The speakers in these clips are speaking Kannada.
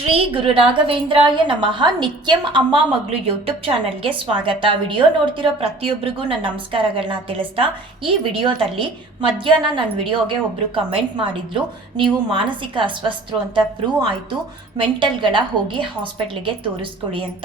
ಶ್ರೀ ಗುರು ರಾಘವೇಂದ್ರಾಯ ನಮಃ. ನಿತ್ಯಂ ಅಮ್ಮ ಮಗಳು ಯೂಟ್ಯೂಬ್ ಚಾನಲ್ಗೆ ಸ್ವಾಗತ. ವಿಡಿಯೋ ನೋಡ್ತಿರೋ ಪ್ರತಿಯೊಬ್ಬರಿಗೂ ನನ್ನ ನಮಸ್ಕಾರಗಳನ್ನ ತಿಳಿಸ್ತಾ, ಈ ವಿಡಿಯೋದಲ್ಲಿ ಮಧ್ಯಾಹ್ನ ನನ್ನ ವಿಡಿಯೋಗೆ ಒಬ್ಬರು ಕಮೆಂಟ್ ಮಾಡಿದ್ರು, ನೀವು ಮಾನಸಿಕ ಅಸ್ವಸ್ಥರು ಅಂತ ಪ್ರೂವ್ ಆಯಿತು, ಮೆಂಟಲ್ಗಳ ಹೋಗಿ ಹಾಸ್ಪಿಟ್ಲಿಗೆ ತೋರಿಸ್ಕೊಳ್ಳಿ ಅಂತ.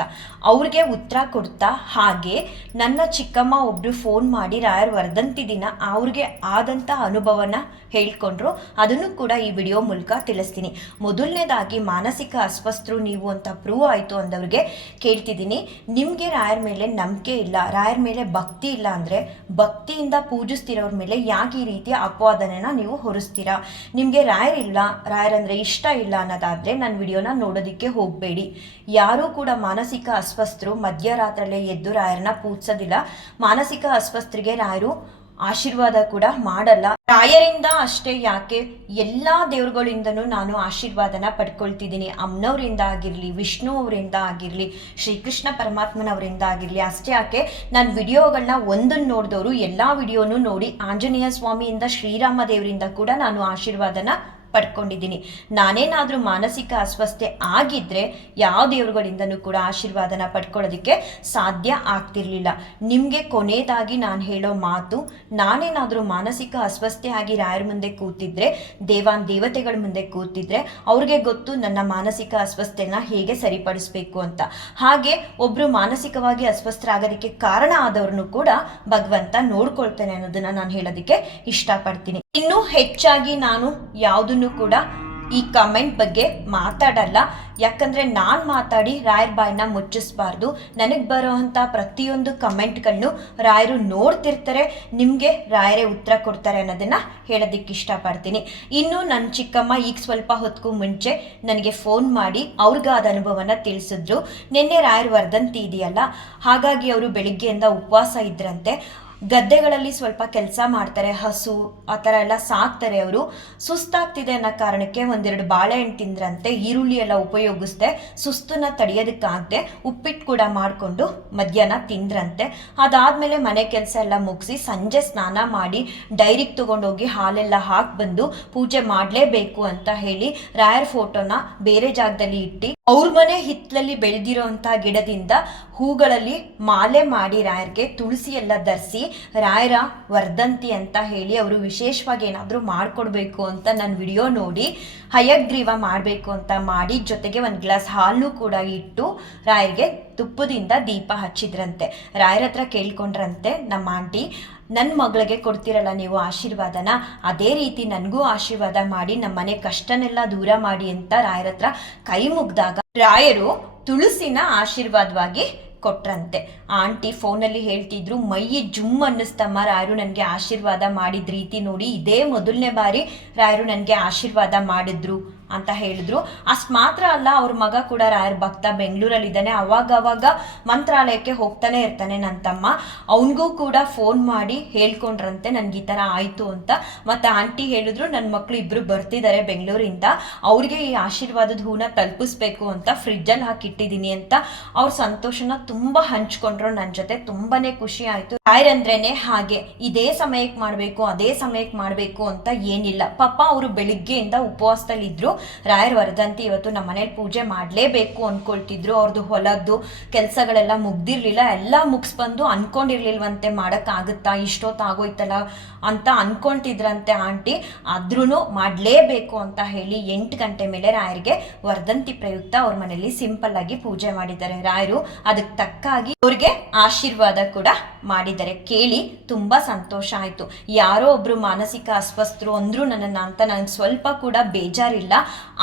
ಅವ್ರಿಗೆ ಉತ್ತರ ಕೊಡ್ತಾ, ಹಾಗೆ ನನ್ನ ಚಿಕ್ಕಮ್ಮ ಒಬ್ಬರು ಫೋನ್ ಮಾಡಿ ರಾಯರ್ ವರ್ಧಂತಿ ದಿನ ಅವ್ರಿಗೆ ಆದಂಥ ಅನುಭವನ ಹೇಳ್ಕೊಂಡ್ರು. ಅದನ್ನು ಕೂಡ ಈ ವಿಡಿಯೋ ಮೂಲಕ ತಿಳಿಸ್ತೀನಿ. ಮೊದಲನೇದಾಗಿ ಮಾನಸಿಕ ಅಸ್ವಸ್ಥರು ನೀವು ಅಂತ ಪ್ರೂವ್ ಆಯಿತು ಅಂದವ್ರಿಗೆ ಕೇಳ್ತಿದ್ದೀನಿ. ನಿಮಗೆ ರಾಯರ ಮೇಲೆ ನಂಬಿಕೆ ಇಲ್ಲ. ರಾಯರ ಮೇಲೆ ಭಕ್ತಿ ಇಲ್ಲ ಅಂದರೆ ಭಕ್ತಿಯಿಂದ ಪೂಜಿಸ್ತಿರೋರ ಮೇಲೆ ಯಾಕೆ ಈ ರೀತಿಯ ಅಪವಾದನೆನ ನೀವು ಹೊರಿಸ್ತೀರಾ? ನಿಮಗೆ ರಾಯರ್ ಇಲ್ಲ. ರಾಯರ್ ಅಂದರೆ ಇಷ್ಟ ಇಲ್ಲ ಅನ್ನೋದಾದರೆ ನನ್ನ ವಿಡಿಯೋನ ನೋಡೋದಕ್ಕೆ ಹೋಗಬೇಡಿ. ಯಾರೂ ಕೂಡ ಮಾನಸಿಕ ಅಸ್ವಸ್ಥರು ಮಧ್ಯರಾತ್ರಲ್ಲೇ ಎದ್ದು ರಾಯರನ್ನ ಪೂಜಿಸೋದಿಲ್ಲ. ಮಾನಸಿಕ ಅಸ್ವಸ್ಥರಿಗೆ ರಾಯರು ಆಶೀರ್ವಾದ ಕೂಡ ಮಾಡಲ್ಲ. ರಾಯರಿಂದ ಅಷ್ಟೇ ಯಾಕೆ ಎಲ್ಲ ದೇವ್ರುಗಳಿಂದನೂ ನಾನು ಆಶೀರ್ವಾದನ ಪಡ್ಕೊಳ್ತಿದ್ದೀನಿ. ಅಮ್ಮನವರಿಂದ ಆಗಿರಲಿ, ವಿಷ್ಣು ಅವರಿಂದ ಆಗಿರಲಿ ಶ್ರೀಕೃಷ್ಣ ಪರಮಾತ್ಮನವರಿಂದ ಆಗಿರಲಿ, ಅಷ್ಟೇ ಯಾಕೆ ನಾನು ವಿಡಿಯೋಗಳನ್ನ ಒಂದನ್ನು ನೋಡಿದವರು ಎಲ್ಲ ವಿಡಿಯೋನು ನೋಡಿ ಆಂಜನೇಯ ಸ್ವಾಮಿಯಿಂದ ಶ್ರೀರಾಮ ದೇವರಿಂದ ಕೂಡ ನಾನು ಆಶೀರ್ವಾದನ ಪಡ್ಕೊಂಡಿದ್ದೀನಿ. ನಾನೇನಾದರೂ ಮಾನಸಿಕ ಅಸ್ವಸ್ಥೆ ಆಗಿದ್ದರೆ ಯಾವ ದೇವರುಗಳಿಂದನೂ ಕೂಡ ಆಶೀರ್ವಾದನ ಪಡ್ಕೊಳ್ಳೋದಕ್ಕೆ ಸಾಧ್ಯ ಆಗ್ತಿರಲಿಲ್ಲ. ನಿಮಗೆ ಕೊನೆಯದಾಗಿ ನಾನು ಹೇಳೋ ಮಾತು, ನಾನೇನಾದರೂ ಮಾನಸಿಕ ಅಸ್ವಸ್ಥೆ ಆಗಿ ರಾಯರ ಮುಂದೆ ಕೂತಿದ್ರೆ, ದೇವಾನ್ ದೇವತೆಗಳ ಮುಂದೆ ಕೂತಿದ್ರೆ ಅವ್ರಿಗೆ ಗೊತ್ತು ನನ್ನ ಮಾನಸಿಕ ಅಸ್ವಸ್ಥೆನ ಹೇಗೆ ಸರಿಪಡಿಸಬೇಕು ಅಂತ. ಹಾಗೆ ಒಬ್ಬರು ಮಾನಸಿಕವಾಗಿ ಅಸ್ವಸ್ಥರಾಗೋದಕ್ಕೆ ಕಾರಣ ಆದವ್ರನ್ನು ಕೂಡ ಭಗವಂತ ನೋಡ್ಕೊಳ್ತೇನೆ ಅನ್ನೋದನ್ನ ನಾನು ಹೇಳೋದಕ್ಕೆ ಇಷ್ಟಪಡ್ತೀನಿ. ಇನ್ನು ಹೆಚ್ಚಾಗಿ ನಾನು ಯಾವುದನ್ನು ಕೂಡ ಈ ಕಮೆಂಟ್ ಬಗ್ಗೆ ಮಾತಾಡಲ್ಲ. ಯಾಕಂದ್ರೆ ನಾನು ಮಾತಾಡಿ ರಾಯರ್ ಬಾಯಿನ ಮುಚ್ಚಿಸ್ಬಾರ್ದು. ನನಗೆ ಬರೋವಂಥ ಪ್ರತಿಯೊಂದು ಕಮೆಂಟ್ಗಳನ್ನು ರಾಯರು ನೋಡ್ತಿರ್ತಾರೆ. ನಿಮಗೆ ರಾಯರೇ ಉತ್ತರ ಕೊಡ್ತಾರೆ ಅನ್ನೋದನ್ನು ಹೇಳೋದಕ್ಕೆ ಇಷ್ಟಪಡ್ತೀನಿ. ಇನ್ನು ನನ್ನ ಚಿಕ್ಕಮ್ಮ ಈಗ ಸ್ವಲ್ಪ ಹೊತ್ತಿಗೂ ಮುಂಚೆ ನನಗೆ ಫೋನ್ ಮಾಡಿ ಅವ್ರಿಗಾದ ಅನುಭವನ ತಿಳಿಸಿದ್ರು. ನಿನ್ನೆ ರಾಯರ್ ವರ್ಧಂತಿ ಇದೆಯಲ್ಲ? ಹಾಗಾಗಿ ಅವರು ಬೆಳಿಗ್ಗೆಯಿಂದ ಉಪವಾಸ ಇದ್ರಂತೆ. ಗದ್ದೆಗಳಲ್ಲಿ ಸ್ವಲ್ಪ ಕೆಲಸ ಮಾಡ್ತಾರೆ, ಹಸು, ಆ ಥರ ಎಲ್ಲ ಸಾಕ್ತಾರೆ ಅವರು. ಸುಸ್ತಾಗ್ತಿದೆ ಅನ್ನೋ ಕಾರಣಕ್ಕೆ ಒಂದೆರಡು ಬಾಳೆಹಣ್ಣು ತಿಂದ್ರಂತೆ, ಈರುಳ್ಳಿ ಎಲ್ಲ ಉಪಯೋಗಿಸ್ದೆ, ಸುಸ್ತನ್ನ ತಡೆಯೋದಕ್ಕಾಗದೆ ಉಪ್ಪಿಟ್ಟು ಕೂಡ ಮಾಡಿಕೊಂಡು ಮಧ್ಯಾಹ್ನ ತಿಂದ್ರಂತೆ. ಅದಾದಮೇಲೆ ಮನೆ ಕೆಲಸ ಎಲ್ಲ ಮುಗಿಸಿ ಸಂಜೆ ಸ್ನಾನ ಮಾಡಿ ಡೈರಿಗೆ ತೊಗೊಂಡೋಗಿ ಹಾಲೆಲ್ಲ ಹಾಕಿ ಬಂದು ಪೂಜೆ ಮಾಡಲೇಬೇಕು ಅಂತ ಹೇಳಿ ರಾಯರ್ ಫೋಟೋನ ಬೇರೆ ಜಾಗದಲ್ಲಿ ಇಟ್ಟು ಅವ್ರ ಮನೆ ಹಿತ್ತಲಲ್ಲಿ ಬೆಳೆದಿರೋ ಅಂಥ ಗಿಡದಿಂದ ಹೂಗಳಲ್ಲಿ ಮಾಲೆ ಮಾಡಿ ರಾಯರ್ಗೆ ತುಳಸಿ ಎಲ್ಲ ಧರಿಸಿ ರಾಯರ ವರ್ಧಂತಿ ಅಂತ ಹೇಳಿ ಅವರು ವಿಶೇಷವಾಗಿ ಏನಾದರೂ ಮಾಡಿಕೊಡ್ಬೇಕು ಅಂತ ನಾನು ವಿಡಿಯೋ ನೋಡಿ, ಹಯಗ್ರೀವ ಮಾಡಬೇಕು ಅಂತ ಮಾಡಿ ಜೊತೆಗೆ ಒಂದು ಗ್ಲಾಸ್ ಹಾಲು ಕೂಡ ಇಟ್ಟು ರಾಯರ್ಗೆ ತುಪ್ಪದಿಂದ ದೀಪ ಹಚ್ಚಿದ್ರಂತೆ. ರಾಯರ ಹತ್ರ ಕೇಳ್ಕೊಂಡ್ರಂತೆ, ನಮ್ಮ ಆಂಟಿ ನನ್ನ ಮಗಳಿಗೆ ಕೊಡ್ತಿರಲ್ಲ ನೀವು ಆಶೀರ್ವಾದನ? ಅದೇ ರೀತಿ ನನಗೂ ಆಶೀರ್ವಾದ ಮಾಡಿ ನಮ್ಮ ಮನೆ ಕಷ್ಟನೆಲ್ಲ ದೂರ ಮಾಡಿ ಅಂತ ರಾಯರ ಹತ್ರ ಕೈ ಮುಗ್ದಾಗ ರಾಯರು ತುಳಸಿನ ಆಶೀರ್ವಾದವಾಗಿ ಕೊಟ್ರಂತೆ. ಆಂಟಿ ಫೋನಲ್ಲಿ ಹೇಳ್ತಿದ್ರು, ಮೈ ಜುಮ್ ಅನ್ನಿಸ್ತಮ್ಮ, ರಾಯರು ನನಗೆ ಆಶೀರ್ವಾದ ಮಾಡಿದ ರೀತಿ ನೋಡಿ, ಇದೇ ಮೊದಲನೇ ಬಾರಿ ರಾಯರು ನನಗೆ ಆಶೀರ್ವಾದ ಮಾಡಿದ್ರು. ಅಂತ ಹೇಳಿದ್ರು. ಅಷ್ಟು ಮಾತ್ರ ಅಲ್ಲ, ಅವ್ರ ಮಗ ಕೂಡ ರಾಯರ್ ಭಕ್ತ ಬೆಂಗಳೂರಲ್ಲಿದ್ದಾನೆ. ಅವಾಗ ಅವಾಗ ಮಂತ್ರಾಲಯಕ್ಕೆ ಹೋಗ್ತಾನೆ ಇರ್ತಾನೆ ನನ್ನ ತಮ್ಮ ಅವನಿಗೂ ಕೂಡ ಫೋನ್ ಮಾಡಿ ಹೇಳ್ಕೊಂಡ್ರಂತೆ ನನ್ಗೆ ಈ ಥರ ಆಯಿತು ಅಂತ. ಮತ್ತು ಆಂಟಿ ಹೇಳಿದ್ರು ನನ್ನ ಮಕ್ಕಳು ಇಬ್ಬರು ಬರ್ತಿದ್ದಾರೆ ಬೆಂಗಳೂರಿಂದ. ಅವ್ರಿಗೆ ಈ ಆಶೀರ್ವಾದದ ಹೂನ ತಲುಪಿಸ್ಬೇಕು ಅಂತ ಫ್ರಿಜ್ಜಲ್ಲಿ ಹಾಕಿಟ್ಟಿದ್ದೀನಿ ಅಂತ. ಅವ್ರ ಸಂತೋಷನ ತುಂಬ ಹಂಚ್ಕೊಂಡ್ರು ನನ್ನ ಜೊತೆ. ತುಂಬಾನೇ ಖುಷಿ ಆಯಿತು. ರಾಯರಂದ್ರೇನೆ ಹಾಗೆ, ಇದೇ ಸಮಯಕ್ಕೆ ಮಾಡಬೇಕು, ಅದೇ ಸಮಯಕ್ಕೆ ಮಾಡಬೇಕು ಅಂತ ಏನಿಲ್ಲ. ಪಾಪ ಅವರು ಬೆಳಿಗ್ಗೆಯಿಂದ ಉಪವಾಸದಲ್ಲಿದ್ದರು ರಾಯರ್ ವರದಂತಿ ಇವತ್ತು ನಮ್ಮ ಮನೇಲಿ ಪೂಜೆ ಮಾಡಲೇಬೇಕು ಅಂದ್ಕೊಳ್ತಿದ್ರು ಅವ್ರದ್ದು ಹೊಲದ್ದು, ಕೆಲಸಗಳೆಲ್ಲ ಮುಗ್ದಿರ್ಲಿಲ್ಲ. ಎಲ್ಲ ಮುಗಿಸ್ಬಂದು ಅನ್ಕೊಂಡಿರ್ಲಿಲ್ವಂತೆ ಮಾಡೋಕ್ಕಾಗುತ್ತಾ? ಇಷ್ಟೊತ್ತಾಗೋಯ್ತಲ್ಲ ಅಂತ ಅನ್ಕೊಂತಿದ್ರಂತೆ ಆಂಟಿ. ಆದ್ರೂ ಮಾಡಲೇಬೇಕು ಅಂತ ಹೇಳಿ ಎಂಟು ಗಂಟೆ ಮೇಲೆ ರಾಯರಿಗೆ ವರ್ಧಂತಿ ಪ್ರಯುಕ್ತ ಅವ್ರ ಮನೆಯಲ್ಲಿ ಸಿಂಪಲ್ ಆಗಿ ಪೂಜೆ ಮಾಡಿದ್ದಾರೆ. ರಾಯರು ಅದಕ್ಕೆ ತಕ್ಕಾಗಿ ಅವ್ರಿಗೆ ಆಶೀರ್ವಾದ ಕೂಡ ಮಾಡಿದ್ದಾರೆ. ಕೇಳಿ ತುಂಬಾ ಸಂತೋಷ ಆಯಿತು. ಯಾರೋ ಒಬ್ರು ಮಾನಸಿಕ ಅಸ್ವಸ್ಥರು ಅಂದ್ರು ನನ್ನನ್ನು ಅಂತ ನನಗೆ ಸ್ವಲ್ಪ ಕೂಡ ಬೇಜಾರಿಲ್ಲ.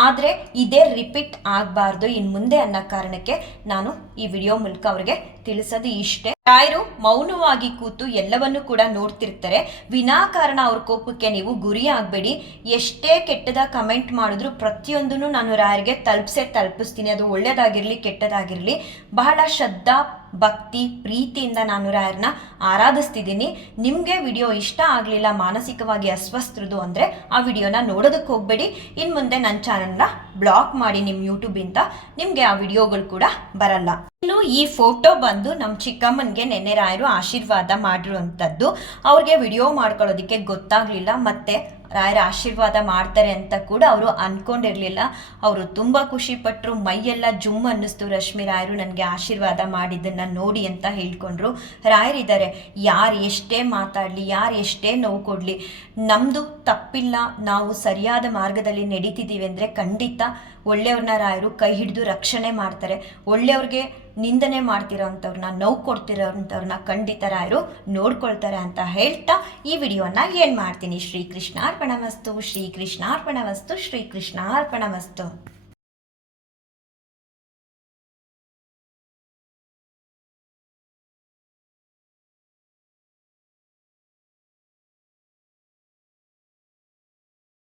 ಆದ್ರೆ ಇದೇ ರಿಪೀಟ್ ಆಗಬಾರ್ದು, ಇನ್ ಮುಂದೆ ಅನ್ನೋ ಕಾರಣಕ್ಕೆ ನಾನು ಈ ವಿಡಿಯೋ ಮೂಲಕ ಅವ್ರಿಗೆ ತಿಳಿಸೋದು ಇಷ್ಟೇ. ರಾಯರು ಮೌನವಾಗಿ ಕೂತು ಎಲ್ಲವನ್ನೂ ಕೂಡ ನೋಡ್ತಿರ್ತಾರೆ. ವಿನಾಕಾರಣ ಅವ್ರ ಕೋಪಕ್ಕೆ ನೀವು ಗುರಿ ಆಗಬೇಡಿ. ಎಷ್ಟೇ ಕೆಟ್ಟದ ಕಮೆಂಟ್ ಮಾಡಿದ್ರು ಪ್ರತಿಯೊಂದನ್ನು ನಾನು ರಾಯರಿಗೆ ತಲುಪಿಸೇ ತಲುಪಿಸ್ತೀನಿ. ಅದು ಒಳ್ಳೆಯದಾಗಿರಲಿ ಕೆಟ್ಟದಾಗಿರಲಿ, ಬಹಳ ಶ್ರದ್ಧಾ ಭಕ್ತಿ, ಪ್ರೀತಿಯಿಂದ ನಾನು ರಾಯರನ್ನ ಆರಾಧಿಸ್ತಿದ್ದೀನಿ. ನಿಮಗೆ ವಿಡಿಯೋ ಇಷ್ಟ ಆಗಲಿಲ್ಲ, ಮಾನಸಿಕವಾಗಿ ಅಸ್ವಸ್ಥರದು ಅಂದರೆ ಆ ವಿಡಿಯೋನ ನೋಡೋದಕ್ಕೆ ಹೋಗಬೇಡಿ. ಇನ್ನು ಮುಂದೆ ನನ್ನ ಚಾನಲ್ನ ಬ್ಲಾಕ್ ಮಾಡಿ ನಿಮ್ಮ ಯೂಟ್ಯೂಬಿಂದ ನಿಮಗೆ ಆ ವಿಡಿಯೋಗಳು ಕೂಡ ಬರಲ್ಲ. ಇನ್ನು ಈ ಫೋಟೋ ಬಂದು ನಮ್ಮ ಚಿಕ್ಕಮ್ಮನಿಗೆ ನೆನ್ನೆ ರಾಯರು ಆಶೀರ್ವಾದ ಮಾಡಿರುವಂಥದ್ದು. ಅವ್ರಿಗೆ ವಿಡಿಯೋ ಮಾಡ್ಕೊಳ್ಳೋದಕ್ಕೆ ಗೊತ್ತಾಗಲಿಲ್ಲ, ಮತ್ತೆ ರಾಯರ ಆಶೀರ್ವಾದ ಮಾಡ್ತಾರೆ ಅಂತ ಕೂಡ ಅವರು ಅನ್ಕೊಂಡಿರ್ಲಿಲ್ಲ. ಅವರು ತುಂಬ ಖುಷಿ ಪಟ್ಟರು ಮೈಯೆಲ್ಲ ಜುಮ್ ಅನ್ನಿಸ್ತು ರಶ್ಮಿ ರಾಯರು, ನನಗೆ ಆಶೀರ್ವಾದ ಮಾಡಿದ್ದನ್ನು ನೋಡಿ ಅಂತ ಹೇಳ್ಕೊಂಡ್ರು. ರಾಯರಿದ್ದಾರೆ ಯಾರು ಎಷ್ಟೇ ಮಾತಾಡಲಿ, ಯಾರು ಎಷ್ಟೇ ನೋವು ಕೊಡಲಿ ನಮ್ಮದು ತಪ್ಪಿಲ್ಲ, ನಾವು ಸರಿಯಾದ ಮಾರ್ಗದಲ್ಲಿ ನಡೀತಿದ್ದೀವಿ ಅಂದರೆ ಖಂಡಿತ ಒಳ್ಳೆಯವ್ರನ್ನ ರಾಯರು ಕೈ ಹಿಡಿದು ರಕ್ಷಣೆ ಮಾಡ್ತಾರೆ. ಒಳ್ಳೆಯವ್ರಿಗೆ ನಿಂದನೆ ಮಾಡ್ತಿರೋಂಥವ್ರನ್ನ ನೋವು ಕೊಡ್ತಿರೋಂಥವ್ರನ್ನ ಖಂಡಿತ ರಾಯರು ನೋಡ್ಕೊಳ್ತಾರೆ ಅಂತ ಹೇಳ್ತಾ ಈ ವಿಡಿಯೋನ ಏನು ಮಾಡ್ತೀನಿ? ಶ್ರೀಕೃಷ್ಣಾರ್ಪಣ ವಸ್ತು ಶ್ರೀಕೃಷ್ಣಾರ್ಪಣ ವಸ್ತು ಶ್ರೀಕೃಷ್ಣಾರ್ಪಣ ವಸ್ತು